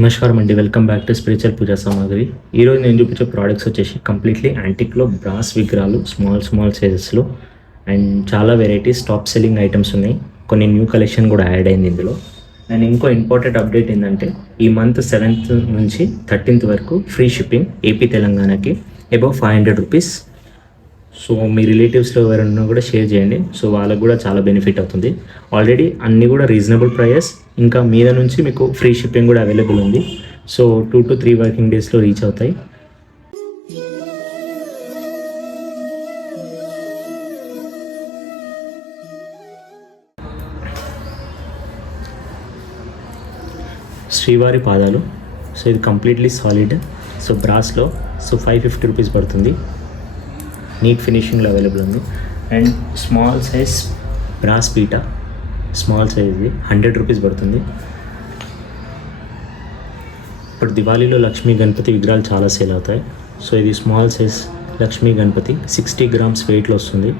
నమస్కారం అండి, welcome back to spiritual పూజా సామాగ్రి. ఈరోజు నేను చూపించే ప్రోడక్ట్స్ వచ్చేసి కంప్లీట్లీ యాంటిక్లో బ్రాస్ విగ్రహాలు స్మాల్ సైజెస్లో అండ్ చాలా వెరైటీస్ టాప్ సెల్లింగ్ ఐటమ్స్ ఉన్నాయి. కొన్ని న్యూ కలెక్షన్ కూడా యాడ్ అయింది ఇందులో. అండ్ ఇంకో ఇంపార్టెంట్ అప్డేట్ ఏంటంటే ఈ మంత్ 7th నుంచి 13th వరకు ఫ్రీ షిప్పింగ్ ఏపీ తెలంగాణకి అబౌవ్ 500 రూపీస్. సో మీ రిలేటివ్స్లో ఎవరైనా కూడా షేర్ చేయండి, సో వాళ్ళకు కూడా చాలా బెనిఫిట్ అవుతుంది. ఆల్రెడీ అన్నీ కూడా రీజనబుల్ ప్రైస్, ఇంకా మీద నుంచి మీకు ఫ్రీ షిప్పింగ్ కూడా అవైలబుల్ ఉంది. సో 2 to 3 వర్కింగ్ డేస్లో రీచ్ అవుతాయి. శ్రీవారి పాదాలు, సో ఇది కంప్లీట్లీ సాలిడ్, సో బ్రాస్లో, సో 550 రూపీస్ పడుతుంది. నీట్ ఫినిషింగ్లో అవైలబుల్ ఉంది. అండ్ స్మాల్ సైజ్ బ్రాస్ పీట, స్మాల్ సైజ్ది 100 రూపీస్ పడుతుంది. ఇప్పుడు దివాళీలో లక్ష్మీ గణపతి విగ్రహాలు చాలా సేల్ అవుతాయి. సో ఇది small size Lakshmi Ganapati 60 grams వెయిట్లో వస్తుంది.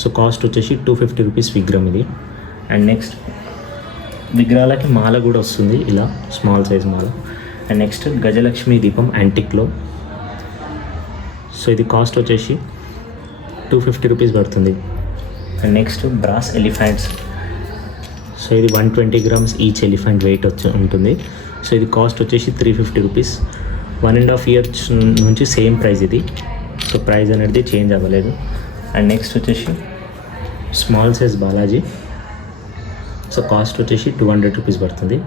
సో కాస్ట్ వచ్చేసి 250 రూపీస్ విగ్రహం ఇది. అండ్ నెక్స్ట్ విగ్రహాలకి మాల కూడా వస్తుంది, ఇలా స్మాల్ సైజ్ మాల. అండ్ నెక్స్ట్ గజలక్ష్మీ దీపం యాంటిక్లో, సో ఇది కాస్ట్ వచ్చేసి 250 రూపీస్ పడుతుంది. And next brass elephants, so ఇది 120 grams ఈచ్ ఎలిఫెంట్ వెయిట్ ఉంటుంది. సో ఇది కాస్ట్ వచ్చేసి 350 రూపీస్. 1.5 years నుంచి సేమ్ ప్రైస్ ఇది, సో ప్రైస్ అనేది చేంజ్ అవ్వలేదు. అండ్ నెక్స్ట్ వచ్చేసి small size Balaji, so cost వచ్చేసి 200 రూపీస్ పడుతుంది.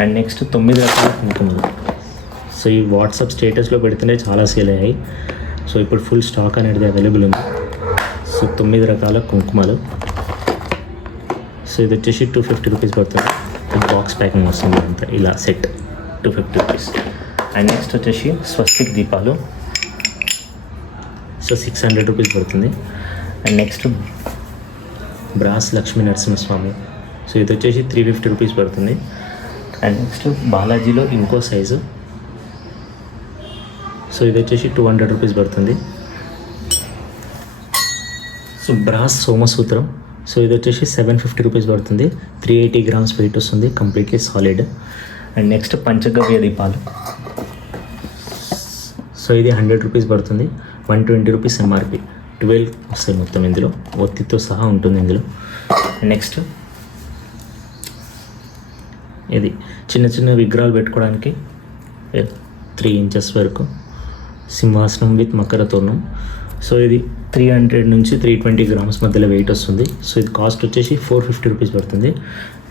అండ్ నెక్స్ట్ 9 రకాల కుంకుమలు, సో ఈ వాట్సాప్ స్టేటస్లో పెడితేనే చాలా సేల్ అయ్యాయి. సో ఇప్పుడు ఫుల్ స్టాక్ అనేది అవైలబుల్ ఉంది. సో 9 రకాల కుంకుమలు, సో ఇది వచ్చేసి 250 రూపీస్ పడుతుంది. బాక్స్ ప్యాకింగ్ వస్తుంది అంతా, ఇలా సెట్ 250 రూపీస్. అండ్ నెక్స్ట్ వచ్చేసి స్వస్తిక్ దీపాలు, సో 600 రూపీస్ పడుతుంది. And next brass Lakshmi Narasimhaswamy, so ఇది వచ్చేసి 350 రూపీస్ పడుతుంది. అండ్ నెక్స్ట్ బాలాజీలో ఇంకో సైజు, సో ఇది వచ్చేసి 200 రూపీస్ పడుతుంది. సో బ్రాస్ సోమసూత్రం, సో ఇది వచ్చేసి 750 రూపీస్ పడుతుంది. 380 grams వెయిట్ వస్తుంది, కంప్లీట్లీ సాలిడ్. అండ్ నెక్స్ట్ పంచగవ్య దీపాలు, సో ఇది 100 రూపీస్ పడుతుంది. 120 రూపీస్ ఎంఆర్పి, 12 వస్తాయి మొత్తం ఇందులో, ఒత్తితో సహా ఉంటుంది ఇందులో. నెక్స్ట్ ఇది చిన్న చిన్న విగ్రహాలు పెట్టుకోవడానికి 3 inches వరకు సింహాసనం విత్ మకర తోరణం, సో ఇది 300 నుంచి 320 grams మధ్యలో వెయిట్ వస్తుంది. సో ఇది కాస్ట్ వచ్చేసి 450 రూపీస్ పడుతుంది.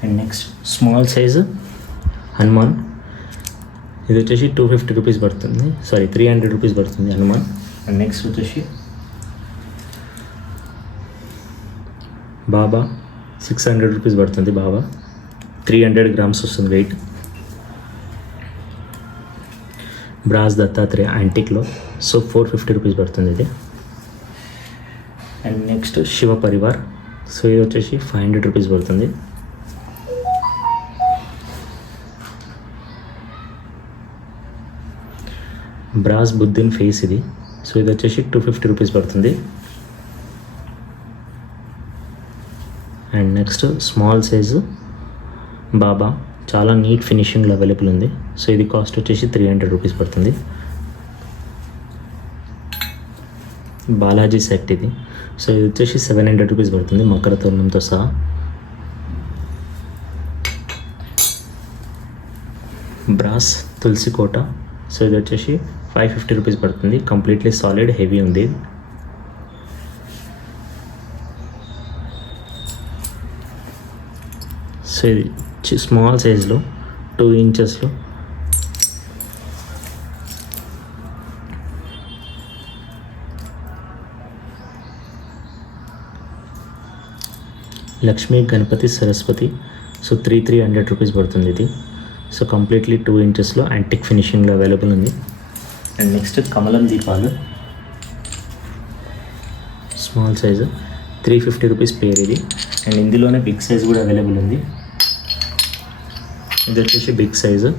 And next small size Hanuman, ఇది వచ్చేసి 250 రూపీస్ పడుతుంది, 300 రూపీస్ పడుతుంది హనుమాన్. అండ్ నెక్స్ట్ వచ్చేసి బాబా 600 రూపీస్ పడుతుంది. బాబా 300 grams వస్తుంది వెయిట్. బ్రాస్ దత్తాత్రేయ యాంటిక్లో, సో 450 రూపీస్ పడుతుంది ఇది. And next Shiva Parivar, so ఇది వచ్చేసి 500 రూపీస్ పడుతుంది. బ్రాస్ బుద్ధిన్ ఫేస్ ఇది, సో ఇది వచ్చేసి 250 రూపీస్ పడుతుంది. And next small size Baba, చాలా నీట్ ఫినిషింగ్లో అవైలబుల్ ఉంది. సో ఇది కాస్ట్ వచ్చేసి 300 రూపీస్ పడుతుంది. బాలాజీ సెట్ ఇది, సో ఇది వచ్చేసి 700 రూపీస్ పడుతుంది మకర తోరణంతో సహా. బ్రాస్ తులసి కోట, సో ఇది వచ్చేసి 550 రూపీస్ పడుతుంది, కంప్లీట్లీ సాలిడ్ హెవీ ఉంది. సో ఇది స్మాల్ సైజ్లో 2 inches Lakshmi Ganapati Saraswati, so 300 rupees పడుతుంది ఇది. సో కంప్లీట్లీ 2 inches యాంటిక్ ఫినిషింగ్లో అవైలబుల్ ఉంది. అండ్ నెక్స్ట్ కమలం దీపాలు, స్మాల్ సైజు 350 రూపీస్ పేర్ ఇది. అండ్ ఇందులోనే బిగ్ సైజ్ కూడా అవైలబుల్ ఉంది. ఇది వచ్చేసి బిగ్ సైజు,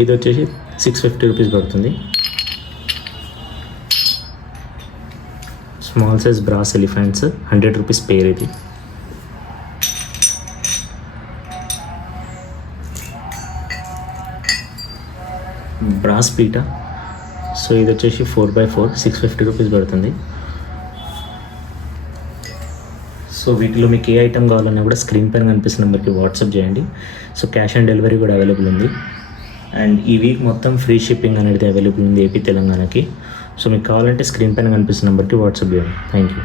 ఇది వచ్చేసి 650 రూపీస్ పడుతుంది. Small size brass elephants 100 rupees pair ఇది. బ్రాస్ పీట. సో ఇది వచ్చేసి 4x4 650 రూపీస్ పడుతుంది. సో వీటిలో మీకు ఏ ఐటమ్ కావాలన్నా కూడా స్క్రీన్ పైన కనిపిస్తున్న నెంబర్కి వాట్సాప్ చేయండి. సో క్యాష్ ఆన్ డెలివరీ కూడా అవైలబుల్ ఉంది. అండ్ ఈ వీక్ మొత్తం ఫ్రీ షిప్పింగ్ అనేది అవైలబుల్ ఉంది ఏపీ తెలంగాణకి. సో మీకు కావాలంటే స్క్రీన్ పైన కనిపిస్తున్న నెంబర్కి వాట్సాప్ చేయండి. Thank you.